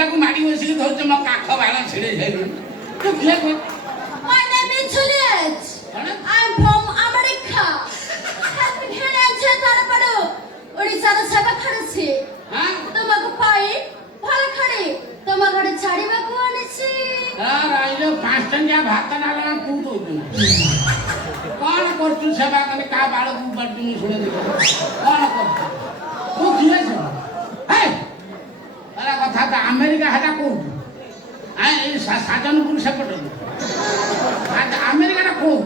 बोटाको माडी बसिक धरछ म काख बाला छिडे छैन तू के को My name is Juliet. I'm from America. Happy Heritage Tarapado. Odisha ର ସେବା ଖଡୁଛି ତୁମକୁ ପାଇ ଭଲ ଖଡି ତୁମ ଘରେ ଛାଡିବାକୁ ଆଣିଛି ରାଇଲେ 5 ଟଙ୍କିଆ ଭାତ ନାଲା ତୁ ଦଉଛୁ କଣ କରୁଛୁ ସେବା କଲେ କା ବାଳକୁ ବାଟୁ ଶୁଣେ କଣ କରୁଛୁ ତୁ କିଏ छ ହେ ଆରେ କଥା ତ ଆମେରିକା ହେଟା କୋଉଠି ଏଇ ସାଜନପୁର ସେପଟେ ଆମେରିକାଟା କୋଉଠି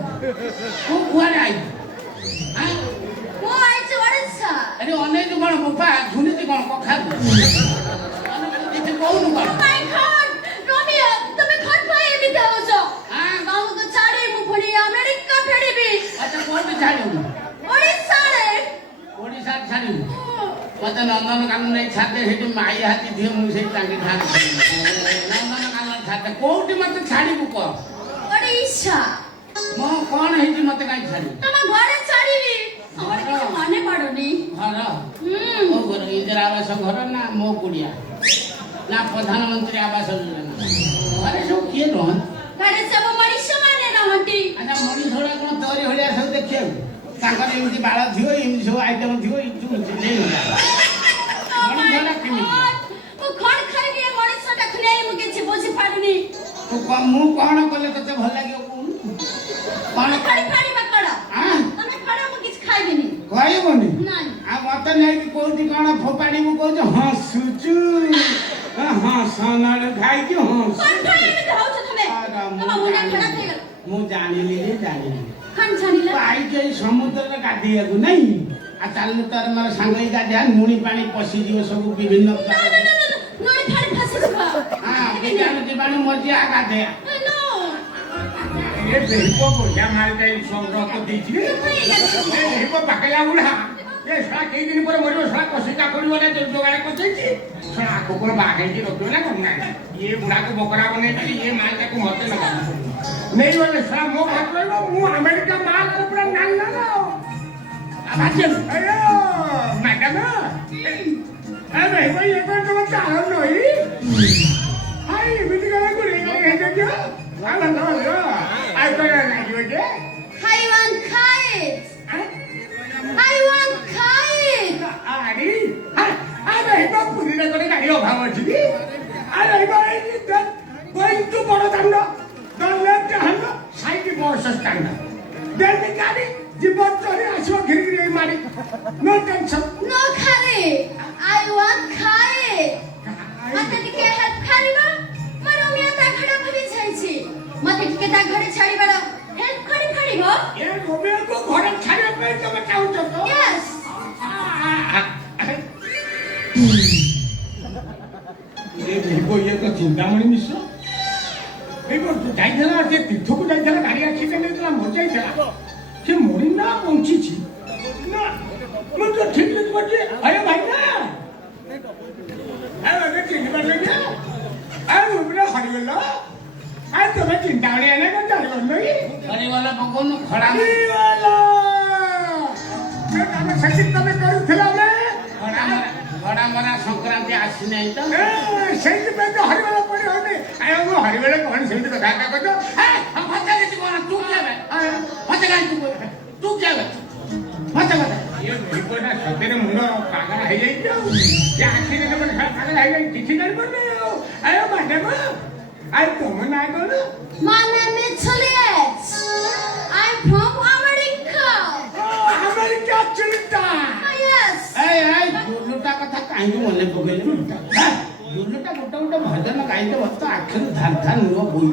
ତୁ କୁଆଡେ ଆଇଛୁ ମୁଁ ଆଇଛି ଓଡ଼ିଶା ଆରେ ଅନେକ କଣ ବୋପା ଝୁଲିଛି କଣ କଖାରୁ କିଛି କହୁନୁ କଣ ମାଇ ଗଡ୍ ରୋମିଓ ତମେ କଣ ପାଇଁ ଏମିତି ହଉଛ ଗାଁକୁ ଛାଡି ମୁଁ ପୁଣି ଆମେରିକା ଫେରିବି ଆଚ୍ଛା କୋଉଠି ଛାଡ଼ିବୁ ଓଡ଼ିଶାରେ ଛାଡ଼ିବୁ ମତେ ନନ୍ଦନକାନନ ନେଇ ଛାଡିଦେ ସେଠି ମାଇ ହାତୀ ଝିଅ ମୁଁ ସେଇ ତାଙ୍କେ ଛାଡ଼ି ନନ୍ଦନକାନନ ଛାଡିଦେ କୋଉଠି ମତେ ଛାଡ଼ିବୁ କହ ଓଡ଼ିଶା ମୁଁ କଣ ହେଇଛି ମତେ କାହିଁ ଛାଡ଼ିବୁ ତମ ଘରେ ଛାଡିବି ଆମର କିଛି ମନେ ପଡୁନି ଘର ମୋ ଘର ଇନ୍ଦିରା ଆବାସ ଘର ନା ମୋ କୁଡ଼ିଆ ନା ପ୍ରଧାନମନ୍ତ୍ରୀ ଆବାସ ଯୋଜନା ଘରେ ସବୁ କିଏ ରହନ୍ତି ଘରେ ସବୁ ମଣିଷ ମାନେ ରହନ୍ତି ଆଚ୍ଛା ମଣିଷ ଗୁଡ଼ା କଣ ତୋରି ଭଳିଆ ସବୁ ଦେଖିବାକୁ ତାଙ୍କର ଏମିତି ବାଳ ଥିବ ଏମିତି ସବୁ ଆଇଟମ୍ ଥିବ ମଣିଷଟା କେମିତି ମୁଁ କଣ ଖାଇବି ଏ ମଣିଷଟାକୁ ନେଇ ମୁଁ କିଛି ବୁଝିପାରୁନି ମୁଁ କଣ କଲେ ତତେ ଭଲ ଲାଗିବ କହୁନୁ କଣ ଖାଇବା କଣ ତମେ କଣ ମୁଁ କିଛି ଖାଇବିନି କହିବନି ନାଇଁ ଆଉ ମତେ ନେଇକି କୋଉଠି କଣ ଫୋପାଡ଼ିବୁ କହୁଛୁ ହସୁଛୁ ହଁ ସନାଳୁ ଖାଇଛୁ ମୁଁ ଜାଣିଲି ଆଇଛୁ ଏଇ ସମୁଦ୍ରରେ ଗାଧେଇବାକୁ ନାଇଁ ଆଉ ଚାଲୁ ତାର ମୋର ସାଙ୍ଗ ହେଇ ଗାଧେଇବା ଲୁଣି ପାଣି ପଶିଯିବ ସବୁ ବିଭିନ୍ନ ଜୀବାଣୁ ମରିଯିବା ଗାଧେଇବା ये देखो बढ़िया माल का संग्रह तो दीजिए देखो बकला बुढ़ा ये साला कई दिन पर मरियो साला कसिका पड़ी वाला जो जोगाड़ को चाहिए साला आंखों पर बागे की रोटियों ना करना है ये बुढ़ा को बकरा बने के ये माल का को मरते लगा नहीं वाले साला मो हाथ में लो मु अमेरिका माल को पूरा नाल ना लो आवाज़ अयो मैडम अरे भाई ये कौन तो चाहो नहीं हाय बिल्ली का गुड़ी है क्या आला ना I want kite. I want kite. Ari, अरे इतना पुरी ने कोने गाड़ी अभाव अछि की अरे भाई इधर कोई तो बड़ा दांडा the left hand side bus stand then the गाड़ी जीवन चोरी आसो घिरी मारी नो टेंशन नो खाली I want kite. मते टिके हेल्प खालिबा मरो मिया ता घड़ा भरी जाईछि मते टिके ता घरे छाड़ीबार हेल्प करि पड़िबो ये रोमियो को घरे छाड़े पे तमे चाहू तो यस ये देखो ये तो चिंतामणि मिश्र ए को जाइथला जे तीर्थ को जाइथला गाड़ी एक्सीडेंट हेतला मर जाइथला से मोरी ना पहुंची छी ना मैं तो ठीक लग पड़े अरे भाई ना अरे मैं चिंता कर लिया अरे मुझे हरी गला आज तो मैं चिंतामणि आने को चल गई नहीं हरी वाला बकोन खड़ा हरी वाला मैं तमे सचिन तमे करूथला मैं बड़ा मरा संक्रांति आसी नहीं तो सेही पे तो हरी वाला पड़े होने आयो वो हरी वाला कोन सेही कथा का को ए हम फटे के कोन तू क्या बे फटे का तू क्या बे फटे का ये रिपोर्ट सते ने मुंडो पागल है जाई तो या आखिर ने मन पागल है जाई किछि कर पड़े आयो मैडम आई तुम ना करो My name is Juliet. I'm from America. America चलता Yes. ए दुलुटा कथा काई मने पगले दुलुटा गोटा गोटा भजन गाइते वक्त आखिर धान धान नुआ बोई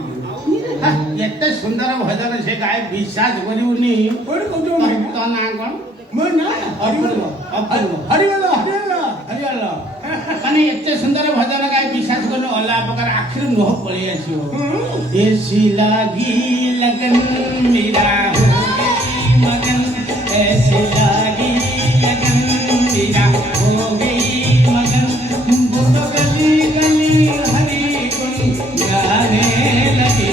एते सुंदर भजन से गाय विश्वास करिउनी कोन को तो ना कोन मो ना हरिवाला माने एते सुंदर भजन गाय विश्वास करनो अल्लाह प्रकार आखिर नुह पळी आसीओ ऐसी लागी लगन मेरा हो गई मगन ऐसी लागी लगन मेरा हो गई मगन बुढ़ो गली गली हरी गुन गाने लगी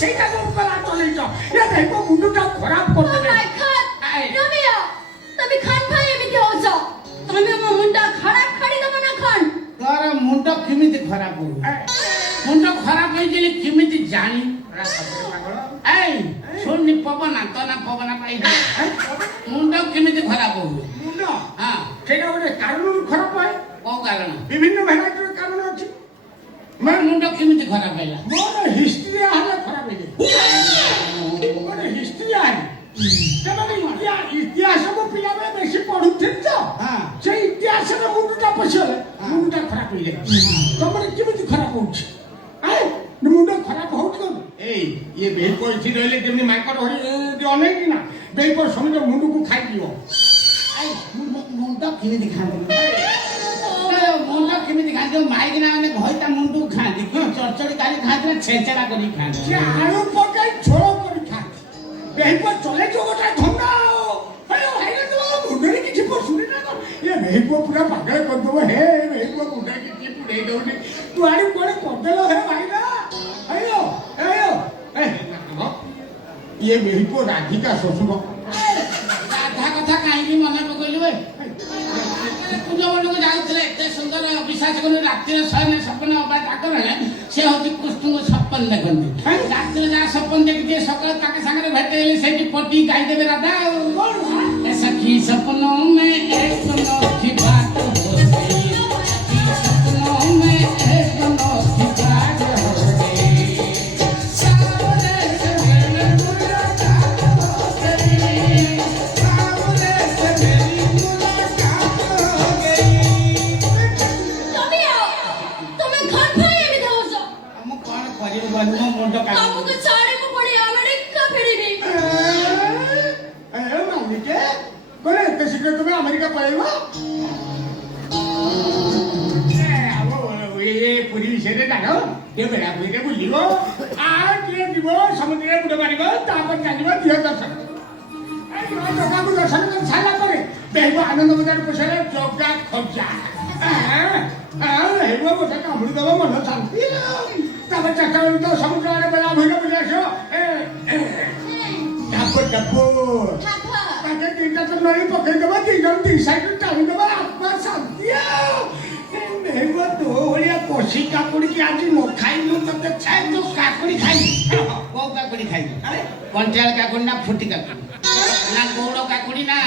ସେଇଟା କୋଉ କଲା ଚଲେ ଦେଇଛ ଏ ଦେଖ ମୁଣ୍ଡଟା ଖରାପ Oh କରିଦେବେ my God! Romeo, তুমি খান ভাই এমনি হচ্ছ তুমি ମୋ ମୁଣ୍ଡ ଖରାପ କରିଦବ ନା କଣ ତୋର ମୁଣ୍ଡ କେମିତି ଖରାପ ହଉ ମୁଣ୍ଡ ଖରାପ ହେଇଥିଲେ କେମିତି ଜାଣି ଏଇ ଶୁଣି ପବନା ତ ନା ପବନା ପାଇ ମୁଣ୍ଡ କେମିତି ଖରାପ ହଉ ମୁଣ୍ଡ ହଁ ସେଇଟା ଗୋଟେ କାରଣରୁ ଖରାପ ହୁଏ କୋଉ କାରଣ ବିଭିନ୍ନ ଭେରାଇଟିର କାରଣ ଅଛି ମୋର ମୁଣ୍ଡ କେମିତି ଖରାପ ହେଲା ମୋର ହିଷ୍ଟ୍ରି ହେଲେ ଖରାପ ହେଇଯାଏ ମୋର ହିଷ୍ଟ୍ରି ହେଲେ ସେମାନେ ଇତିହାସକୁ ପିଲାବେଳେ ବେଶୀ ପଢୁଥିଲି ତ ସେଇ ଇତିହାସରେ ମୁଣ୍ଡଟା ପଶିଗଲେ ମୁଣ୍ଡଟା ଖରାପ ହେଇଯାଏ ତମର କେମିତି ଖରାପ ହଉଛି ମୁଣ୍ଡ ଖରାପ ହଉଛି କଣ ଏଇ ଇଏ ବେଇପ ଏଠି ରହିଲେ କେମିତି ମାଙ୍କଡ ହରି ଅନେଇକି ନା ବେଇପ ସମୁଦ୍ର ମୁଣ୍ଡକୁ ଖାଇଯିବ ମୁଣ୍ଡ କେମିତି ଖାଆନ୍ତି ମୁଣ୍ଡ କେମିତି ଖାଆନ୍ତି ମାଇକିନା ମାନେ ଘଇତା ମୁଣ୍ଡକୁ ଖାଆନ୍ତି ଚଡ଼ଚଡ଼ି କାଲି ଖାଆନ୍ତି ନା ଛେଞ୍ଚେଡ଼ା କରିକି ଖାଆନ୍ତି ସେ ଆଳୁ ପକାଇ ଝୋଳ କରି ଖାଆନ୍ତି ବେଇପ ଚଲେଇଛ ଗୋଟେ ଧନ୍ଦା ମୁଣ୍ଡରେ କିଛି ପଶୁନି ନା ଏ ବେଇପ ପୁରା ପାଗଳ କରିଦବ ହେ ବେଇପ ମୁଣ୍ଡରେ କିଛି ପୁରେଇ ଦଉନି ତୁ ଆଡୁ କୁଆଡେ କରିଦେଲ ହେ ଭାଇନା ଆଇଲୋ ଆଇଲୋ ଇଏ ବେଇପ ରାଧିକା ଶ୍ୱଶୁର ରାଧା କଥା କାହିଁକି ମନେ ପକେଇଲୁ ବେ ପୂଜବନକୁ ଯାଉଥିଲେ ଏତେ ସୁନ୍ଦର ବିଶ୍ୱାସ କରୁ ରାତିରେ ଶୟନ ସପନ ଅବା ଡାକରେ ସେ ହଉଛି କୃଷ୍ଣଙ୍କୁ ସପନ ଦେଖନ୍ତି ରାତିରେ ଯାହା ସପନ ଦେଖିଥିବେ ସକାଳେ ତାଙ୍କ ସାଙ୍ଗରେ ଭେଟ ହେଲେ ସେଇଠି ପଟି ଗାଇଦେବେ ରାଧା ଆଉ सखी सपनों में एक अनोखी बात हो गई सखी सपनों में एक अनोखी बात हो गई सावरे से मेरी मुलाकात हो गई सावरे से मेरी मुलाकात हो गई Romeo, তুমি খান ভাই এমনি হচ্ছ हम कौन करियो बनु मुंडो का ତମକୁ ଛାଡ଼ିକୁ ପଡି ଆମେରିକା ଫେରିବି ମାଲିକେ କହିଲେ ଏତେ ଶୀଘ୍ର ତମେ ଆମେରିକା ପଳେଇବ ପୁରୀ ବିଷୟରେ ଜାଣ ଟିକେ ବେଳାଭୂମିରେ ବୁଲିବ ଆଉ ଟିକେ ଯିବ ସମୁଦ୍ରରେ ବୁଡ଼ ମାରିବ ତାପରେ ଚାଲିବ ଦିଅ ଦର୍ଶନ ଜଗାକୁ ଦର୍ଶନ କରି ସାରିଲା ପରେ ବେହବ ଆନନ୍ଦ ବଜାର ପୋଷାରେ ଜଗା ଖଜା ହେଇବ ଗୋଟେ କାମୁଡ଼ି ଦବ ମନ ଶାନ୍ତି ତାପରେ ଚାରିଟା ବେଳକୁ ତ ସମୁଦ୍ର ଆଡ଼େ ବେଳାଭୂମିରେ ବୁଲି ଆସିବ ଡାବ ଠାକୁର ତାকে ତିନିଟା ତ ନଈ ପକେଇଦବ ଦି ଜଣ ଦି ସାଇଡ୍ ଟାଣିଦବ ଆତ୍ମା ଶାନ୍ତି ନେଇବ ତୋ ଭଳିଆ କଷି କାକୁଡ଼ିକି ଆଜି ନ ଖାଇଲୁ ତତେ ଛାଇ ତୁ କାକୁଡ଼ି ଖାଇବୁ କୋଉ କାକୁଡ଼ି ଖାଇବି କଣ୍ଟିଆଳ କାକୁଡ଼ି ନା ଫୁଟି କାକୁଡ଼ି ନା ଗୌଡ଼ କାକୁଡ଼ି ନା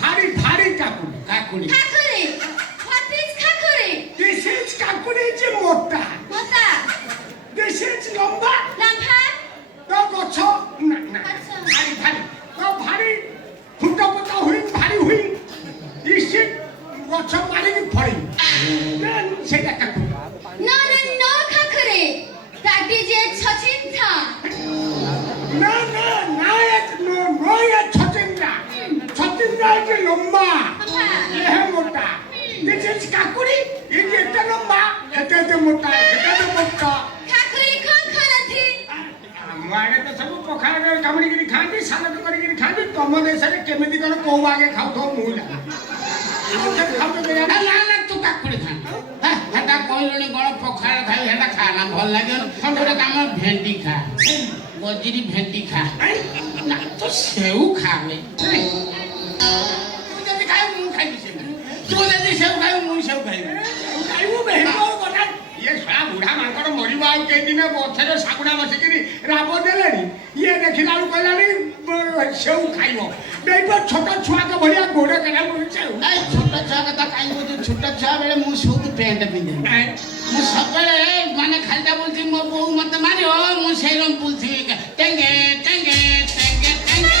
ফাড়ি ফাড়ি কাকুড়ি କାକୁଡ଼ି ঠাকুরে what is ঠাকুরে this is kakori যে মোটা মোটা দিস ইজ লম্বা লম্বা তো গছ না না আচ্ছা। ভারী ভারী তো ভারী ফুটা পোতা হুই ভারী হুই দিস ইজ গছ মারিকি ফড়ি দেন সেটা kakori no no no ঠাকুরে that is a ছচিন্তা না না না এক নো নো এ ছচিন্দ্রা ছচিন্দ্রা যে লম্বা এ মোটা দিস ইজ কাকুড়ি এই যে এটা লম্বা এটা যে মোটা এটা যে মোটা ঠাকুরে কোন খানাথি मारे तो सब पखाड़ कामड़ी गिरी खाती सालत करी गिरी खाती तम देश रे केमिति कोन को आगे खाउ तो मुला खाउ तो गया ନା ନା ତୁ କାକୁଡ଼ି ଖା ହେଟା କହିଲୁଣି ଗଳ ପଖାଳ ଖାଇ ହେଟା ଖା ନା ଭଲ ଲାଗିବ ଗୋଟେ କାମ ଭେଣ୍ଡି ଖା ବଜିରି ଭେଣ୍ଡି ଖା ନା ତୁ ସେଉ ଖାବେ ତୁ ଯଦି ଖାଇବୁ ମୁଁ ଖାଇବି ସେଉ ତୁ ଯଦି ସେଉ ଖାଇବୁ ମୁଁ ସେଉ ଖାଇବି खाइबो बेहनो कोना ये साला बुढ़ा मानकर मरिबा आ के दिन बछरे सागुना बसिकिरी राब देलेनी ये देखिला कहलानी सेउ खाइबो बेइब छोट छुआ के भलिया गोड़ केना सेउ এই ଛୋଟ ଛୁଆ କଥା କାଇଁ କହୁଛୁ ଛୋଟ ଛୁଆ ବେଳେ ମୁଁ ସବୁ ପ୍ୟାଣ୍ଟ ପିନ୍ଧେ ମୁଁ ସବୁବେଳେ ମାନେ ଖାଲିଟା ବୁଲୁଛି ମୋ ବୋଉ ମତେ ମାରିବ ମୁଁ ସେଇ ରଙ୍ଗ ବୁଲୁଥିବି ଟେଙ୍ଗେ ଟେଙ୍ଗେ ଟେଙ୍ଗେ ଟେଙ୍ଗେ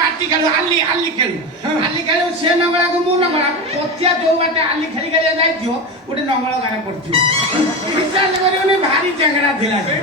ପାଟି ଖେଳୁ ଆଲି ଆଲି ଖେଳୁ ଆଲି ଖେଳୁ ସେ ନଙ୍ଗଳାକୁ ମୁଁ ନଙ୍ଗଳା ପଚିଆ ଯୋଉ ବାଟେ ଆଲି ଖେଳି ଖେଳିଆ ଯାଇଥିବ ଗୋଟେ ନଙ୍ଗଳ ଗାରେ ପଡିଥିବ ବିଶ୍ୱାସ କରିବନି ଭାରି ଚେଙ୍ଗଡ଼ା ଥିଲା ସେ